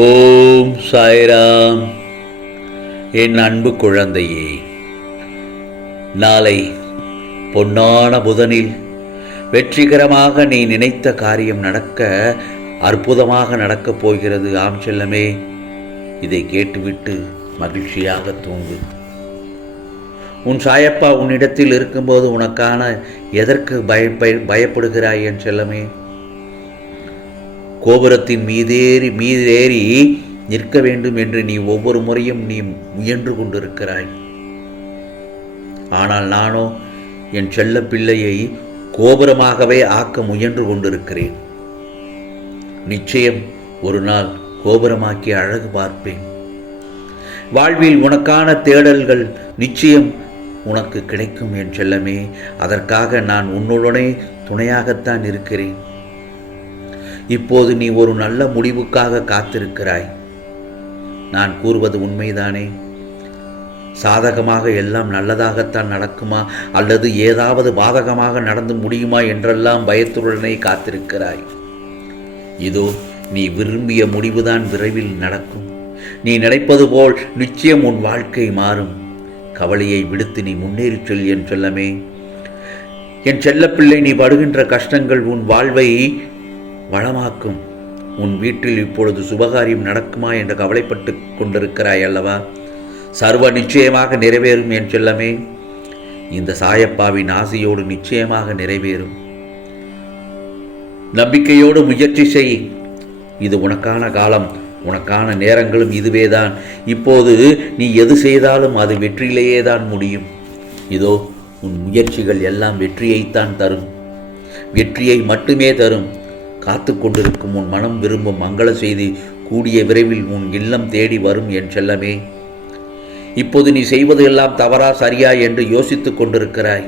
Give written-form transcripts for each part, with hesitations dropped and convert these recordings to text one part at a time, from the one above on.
ஓம் சாய்ராம். என் அன்பு குழந்தையே, நாளை பொன்னான புதனில் வெற்றிகரமாக நீ நினைத்த காரியம் நடக்க அற்புதமாக நடக்கப் போகிறது. ஆம் செல்லமே, இதை கேட்டுவிட்டு மகிழ்ச்சியாக தூங்கு. உன் சாயப்பா உன்னிடத்தில் இருக்கும்போது உனக்கான எதற்கு பயப்படுகிறாய் என் செல்லமே? கோபுரத்தின் மீதேறி நிற்க வேண்டும் என்று நீ ஒவ்வொரு முறையும் நீ முயன்று கொண்டிருக்கிறாய். ஆனால் நானோ என் செல்ல பிள்ளையை கோபுரமாகவே ஆக்க முயன்று கொண்டிருக்கிறேன். நிச்சயம் ஒரு நாள் கோபுரமாக்கி அழகு பார்ப்பேன். வாழ்வில் உனக்கான தேடல்கள் நிச்சயம் உனக்கு கிடைக்கும் என் செல்லமே. அதற்காக நான் உன்னுடனே துணையாகத்தான் இருக்கிறேன். இப்போது நீ ஒரு நல்ல முடிவுக்காக காத்திருக்கிறாய். நான் கூறுவது உண்மைதானே? சாதகமாக எல்லாம் நல்லதாகத்தான் நடக்குமா அல்லது ஏதாவது பாதகமாக நடந்து முடியுமா என்றெல்லாம் பயத்துடனே காத்திருக்கிறாய். இதோ நீ விரும்பிய முடிவுதான் விரைவில் நடக்கும். நீ நினைப்பது போல் நிச்சயம் உன் வாழ்க்கை மாறும். கவலையை விடுத்து நீ முன்னேறி செல் என் செல்லமே. என் செல்லப்பிள்ளை, நீ படுகின்ற கஷ்டங்கள் உன் வாழ்வை வளமாக்கும். உன் வீட்டில் இப்பொழுது சுபகாரியம் நடக்குமா என்று கவலைப்பட்டு கொண்டிருக்கிறாய் அல்லவா? சர்வ நிச்சயமாக நிறைவேறும் என் செல்லமே. இந்த சாயப்பாவின் ஆசையோடு நிச்சயமாக நிறைவேறும். நம்பிக்கையோடு முயற்சி செய். இது உனக்கான காலம், உனக்கான நேரங்களும் இதுவேதான். இப்போது நீ எது செய்தாலும் அது வெற்றியிலேயே தான் முடியும். இதோ உன் முயற்சிகள் எல்லாம் வெற்றியைத்தான் தரும், வெற்றியை மட்டுமே தரும். காத்து கொண்டிருக்கும் உன் மனம் விரும்பும் மங்கள செய்தி கூடிய விரைவில் உன் இல்லம் தேடி வரும் என் செல்லமே. இப்போது நீ செய்வது எல்லாம் தவறா சரியா என்று யோசித்துக் கொண்டிருக்கிறாய்.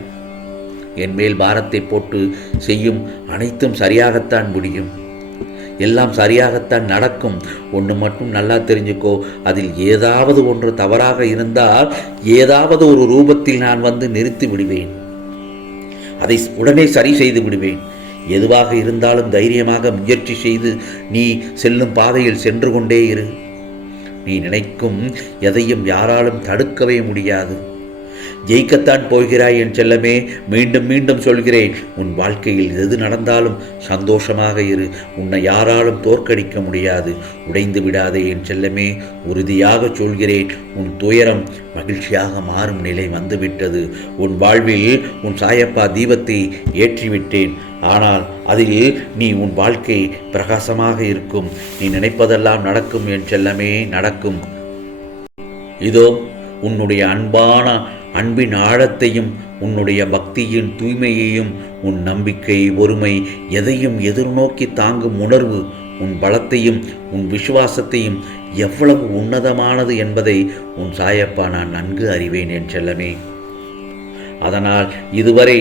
என் மேல் பாரத்தை போட்டு செய்யும் அனைத்தும் சரியாகத்தான் முடியும். எல்லாம் சரியாகத்தான் நடக்கும். ஒன்று மட்டும் நல்லா தெரிஞ்சுக்கோ, அதில் ஏதாவது ஒன்று தவறாக இருந்தால் ஏதாவது ஒரு ரூபத்தில் நான் வந்து நிறுத்தி விடுவேன். அதை உடனே சரி செய்து விடுவேன். எதுவாக இருந்தாலும் தைரியமாக முயற்சி செய்து நீ செல்லும் பாதையில் சென்று கொண்டே இரு. நீ நினைக்கும் எதையும் யாராலும் தடுக்கவே முடியாது. ஜெயிக்கத்தான் போகிறாய் என் செல்லமே. மீண்டும் மீண்டும் சொல்கிறேன், உன் வாழ்க்கையில் எது நடந்தாலும் சந்தோஷமாக இரு. உன்னை யாராலும் தோற்கடிக்க முடியாது. உடைந்து விடாதே என் செல்லமே. உறுதியாக சொல்கிறேன், உன் துயரம் மகிழ்ச்சியாக மாறும் நிலை வந்துவிட்டது. உன் வாழ்வில் உன் சாயப்பா தீபத்தை ஏற்றிவிட்டேன். ஆனால் அதில் நீ உன் வாழ்க்கை பிரகாசமாக இருக்கும். நீ நினைப்பதெல்லாம் நடக்கும் என் செல்லமே, நடக்கும். இதோ உன்னுடைய அன்பின் ஆழத்தையும் உன்னுடைய பக்தியின் தூய்மையையும் உன் நம்பிக்கை பொறுமை எதையும் எதிர்நோக்கி தாங்கும் உணர்வு உன் பலத்தையும் உன் விசுவாசத்தையும் எவ்வளவு உன்னதமானது என்பதை உன் சாயப்பா நான் நன்கு அறிவேன் என் செல்லமே. அதனால் இதுவரை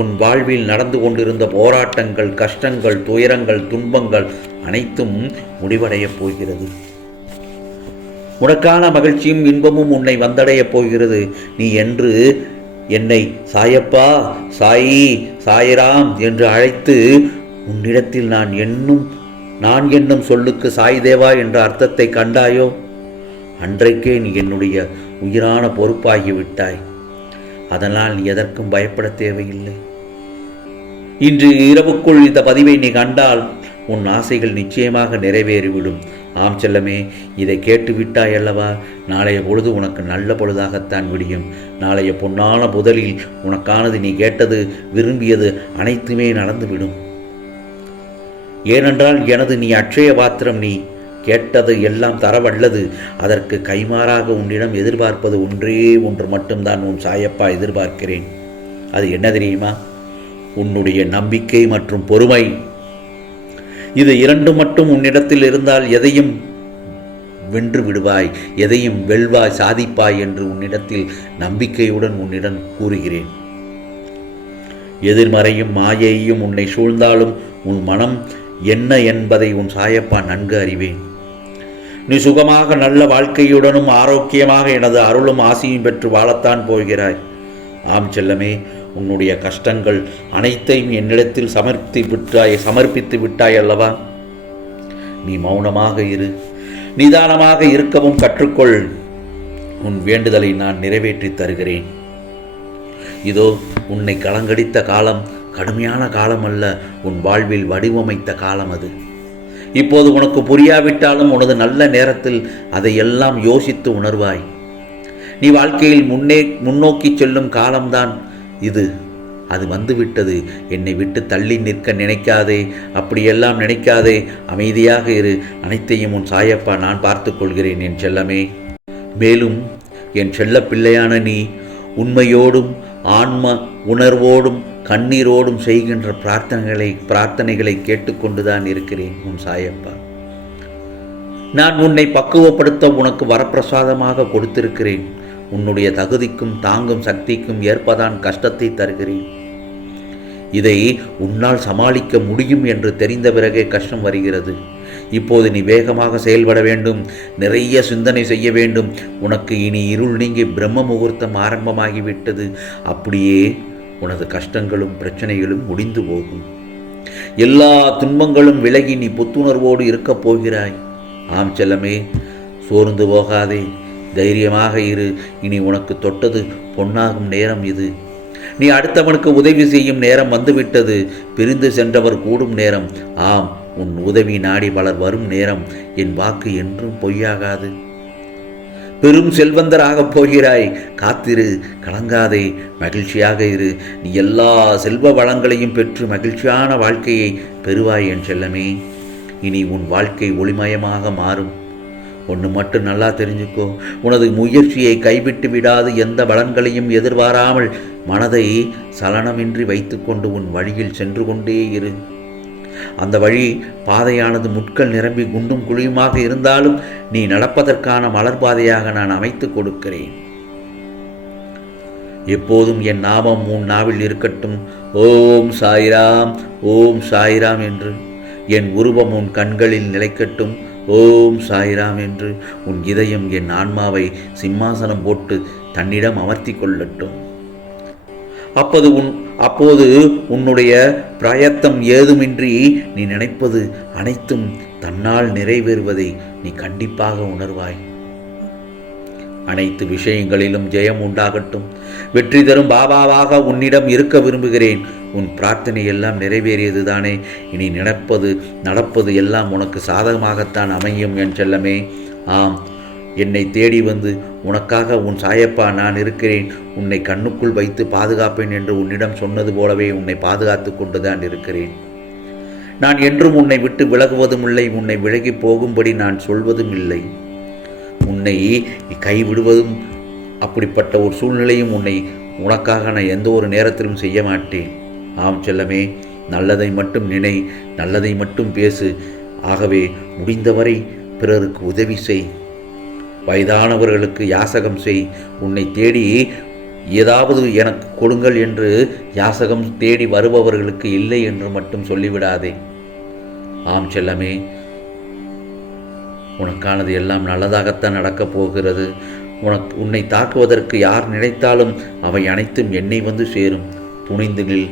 உன் வாழ்வில் நடந்து கொண்டிருந்த போராட்டங்கள், கஷ்டங்கள், துயரங்கள், துன்பங்கள் அனைத்தும் முடிவடையப் போகிறது. உனக்கான மகிழ்ச்சியும் இன்பமும் உன்னை வந்தடையப் போகிறது. நீ என்று என்னை சாயப்பா, சாயி, சாய்ராம் என்று அழைத்து உன்னிடத்தில் நான் என்னும் சொல்லுக்கு சாய் தேவா என்ற அர்த்தத்தை கண்டாயோ, அன்றைக்கே நீ என்னுடைய உயிரான பொறுப்பாகிவிட்டாய். அதனால் நீ எதற்கும் பயப்பட தேவையில்லை. இன்று இரவுக்குள் இந்த பதிவை நீ கண்டால் உன் ஆசைகள் நிச்சயமாக நிறைவேறிவிடும். ஆம் செல்லமே, இதை கேட்டுவிட்டாய் அல்லவா? நாளைய பொழுது உனக்கு நல்ல பொழுதாகத்தான் விடியும். நாளைய பொன்னான புதலில் உனக்கானது, நீ கேட்டது, விரும்பியது அனைத்துமே நடந்துவிடும். ஏனென்றால் நீ அட்சய பாத்திரம். நீ கேட்டது எல்லாம் தரவல்லது. அதற்கு கைமாறாக உன்னிடம் எதிர்பார்ப்பது ஒன்று மட்டும்தான் உன் சாயப்பா எதிர்பார்க்கிறேன். அது என்ன தெரியுமா? உன்னுடைய நம்பிக்கை மற்றும் பொறுமை. இது இரண்டு மட்டும் உன்னிடத்தில் இருந்தால் எதையும் வென்று விடுவாய், எதையும் வெல்வாய், சாதிப்பாய் என்று உன்னிடத்தில் நம்பிக்கையுடன் உன்னிடம் கூறுகிறேன். எதிர்மறையும் மாயையும் உன்னை சூழ்ந்தாலும் உன் மனம் என்ன என்பதை உன் சாயப்பா நன்கு அறிவேன். நீ சுகமாக நல்ல வாழ்க்கையுடனும் ஆரோக்கியமாக எனது அருளும் ஆசையும் பெற்று வாழத்தான் போகிறாய். ஆம் செல்லமே, உன்னுடைய கஷ்டங்கள் அனைத்தையும் என்னிடத்தில் சமர்ப்பித்து விட்டாய் அல்லவா? நீ மௌனமாக இரு. நிதானமாக இருக்கவும் கற்றுக்கொள். உன் வேண்டுதலை நான் நிறைவேற்றி தருகிறேன். இதோ உன்னை கலங்கடித்த காலம் கடுமையான காலம் அல்ல, உன் வாழ்வில் வடிவமைத்த காலம் அது. இப்போது உனக்கு புரியாவிட்டாலும் உனது நல்ல நேரத்தில் அதையெல்லாம் யோசித்து உணர்வாய். நீ வாழ்க்கையில் முன்னோக்கி செல்லும் காலம்தான் இது. அது வந்துவிட்டது. என்னை விட்டு தள்ளி நிற்க நினைக்காதே, அப்படியெல்லாம் நினைக்காதே. அமைதியாக இரு. அனைத்தையும் உன் சாயப்பா நான் பார்த்து கொள்கிறேன் என் செல்லமே. மேலும் என் செல்ல பிள்ளையான நீ உண்மையோடும் ஆன்ம உணர்வோடும் கண்ணீரோடும் செய்கின்ற பிரார்த்தனைகளை கேட்டுக்கொண்டுதான் இருக்கிறேன் உன் சாயப்பா. நான் உன்னை பக்குவப்படுத்த உனக்கு வரப்பிரசாதமாக கொடுத்திருக்கிறேன். உன்னுடைய தகுதிக்கும் தாங்கும் சக்திக்கும் ஏற்பதான் கஷ்டத்தை தருகிறேன். இதை உன்னால் சமாளிக்க முடியும் என்று தெரிந்த பிறகே கஷ்டம் வருகிறது. இப்போது நீ வேகமாக செயல்பட வேண்டும். நிறைய சிந்தனை செய்ய வேண்டும். உனக்கு இனி இருள் நீங்கி பிரம்ம முகூர்த்தம் ஆரம்பமாகிவிட்டது. அப்படியே உனது கஷ்டங்களும் பிரச்சனைகளும் முடிந்து போகும். எல்லா துன்பங்களும் விலகி நீ புத்துணர்வோடு இருக்கப் போகிறாய். ஆம் செல்லமே, சோர்ந்து போகாதே. தைரியமாக இரு. இனி உனக்கு தொட்டது பொன்னாகும் நேரம் இது. நீ அடுத்தவனுக்கு உதவி செய்யும் நேரம் வந்துவிட்டது. பிரிந்து சென்றவர் கூடும் நேரம். ஆம், உன் உதவி நாடி பலர் வரும் நேரம். என் வாக்கு என்றும் பொய்யாகாது. பெரும் செல்வந்தராகப் போகிறாய். காத்திரு, கலங்காதே, மகிழ்ச்சியாக இரு. நீ எல்லா செல்வ வளங்களையும் பெற்று மகிழ்ச்சியான வாழ்க்கையை பெறுவாய் என் செல்லமே. இனி உன் வாழ்க்கை ஒளிமயமாக மாறும். ஒன்று மட்டும் நல்லா தெரிஞ்சுக்கோ, உனது முயற்சியை கைவிட்டு விடாது. எந்த பலன்களையும் எதிர்பாராமல் மனதை சலனமின்றி வைத்துக்கொண்டு உன் வழியில் சென்று கொண்டே இரு. அந்த வழி பாதையானது முட்கள் நிரம்பி குண்டும் குழியுமாக இருந்தாலும் நீ நடப்பதற்கான மலர் பாதையாக நான் அமைத்து கொடுக்கிறேன். எப்போதும் என் நாமம் உன் நாவில் இருக்கட்டும். ஓம் சாய்ராம், ஓம் சாய்ராம் என்று. என் உருவம் உன் கண்களில் நிலைக்கட்டும். ஓம் சாய்ராம் என்று. உன் இதயம் என் ஆன்மாவை சிம்மாசனம் போட்டு தன்னிடம் அமர்த்தி கொள்ளட்டும். அப்போது உன்னுடைய பிரயத்தம் ஏதுமின்றி நீ நினைப்பது அனைத்தும் தன்னால் நிறைவேறுவதை நீ கண்டிப்பாக உணர்வாய். அனைத்து விஷயங்களிலும் ஜெயம் உண்டாகட்டும். வெற்றி தரும் பாபாவாக உன்னிடம் இருக்க விரும்புகிறேன். உன் பிரார்த்தனை எல்லாம் நிறைவேறியது தானே. இனி நினைப்பது நடப்பது எல்லாம் உனக்கு சாதகமாகத்தான் அமையும் என் செல்லமே. ஆம், என்னை தேடி வந்து உனக்காக உன் சாயப்பா நான் இருக்கிறேன், உன்னை கண்ணுக்குள் வைத்து பாதுகாப்பேன் என்று உன்னிடம் சொன்னது போலவே உன்னை பாதுகாத்து கொண்டுதான் இருக்கிறேன். நான் என்றும் உன்னை விட்டு விலகுவதும் இல்லை, உன்னை விலகி போகும்படி நான் சொல்வதும் இல்லை. உன்னை கைவிடுவதும் அப்படிப்பட்ட ஒரு சூழ்நிலையும் உனக்காக நான் எந்த ஒரு நேரத்திலும் செய்ய மாட்டேன். ஆம் செல்லமே, நல்லதை மட்டும் நினை, நல்லதை மட்டும் பேசு. ஆகவே முடிந்தவரை பிறருக்கு உதவி செய். வயதானவர்களுக்கு யாசகம் செய். உன்னை தேடி ஏதாவது எனக்கு கொடுங்கள் என்று யாசகம் தேடி வருபவர்களுக்கு இல்லை என்று மட்டும் சொல்லிவிடாதே. ஆம் செல்லமே, உனக்கானது எல்லாம் நல்லதாகத்தான் நடக்கப் போகிறது. உன்னை தாக்குவதற்கு யார் நினைத்தாலும் அவை அனைத்தும் என்னை வந்து சேரும். துணிந்து நில்.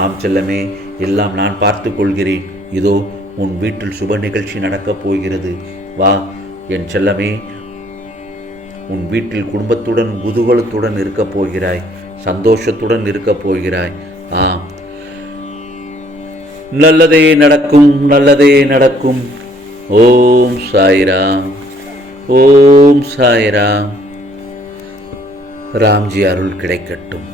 ஆம் செல்லமே, எல்லாம் நான் பார்த்து கொள்கிறேன். இதோ உன் வீட்டில் சுப நிகழ்ச்சி நடக்கப் போகிறது. வா என் செல்லமே, உன் வீட்டில் குடும்பத்துடன் குதூகலத்துடன் இருக்கப் போகிறாய், சந்தோஷத்துடன் இருக்கப் போகிறாய். ஆம், நல்லதே நடக்கும், நல்லதே நடக்கும். ஓம் சாய்ராம், ஓம் சாய்ராம். ராம்ஜி அருள் கிடைக்கட்டும்.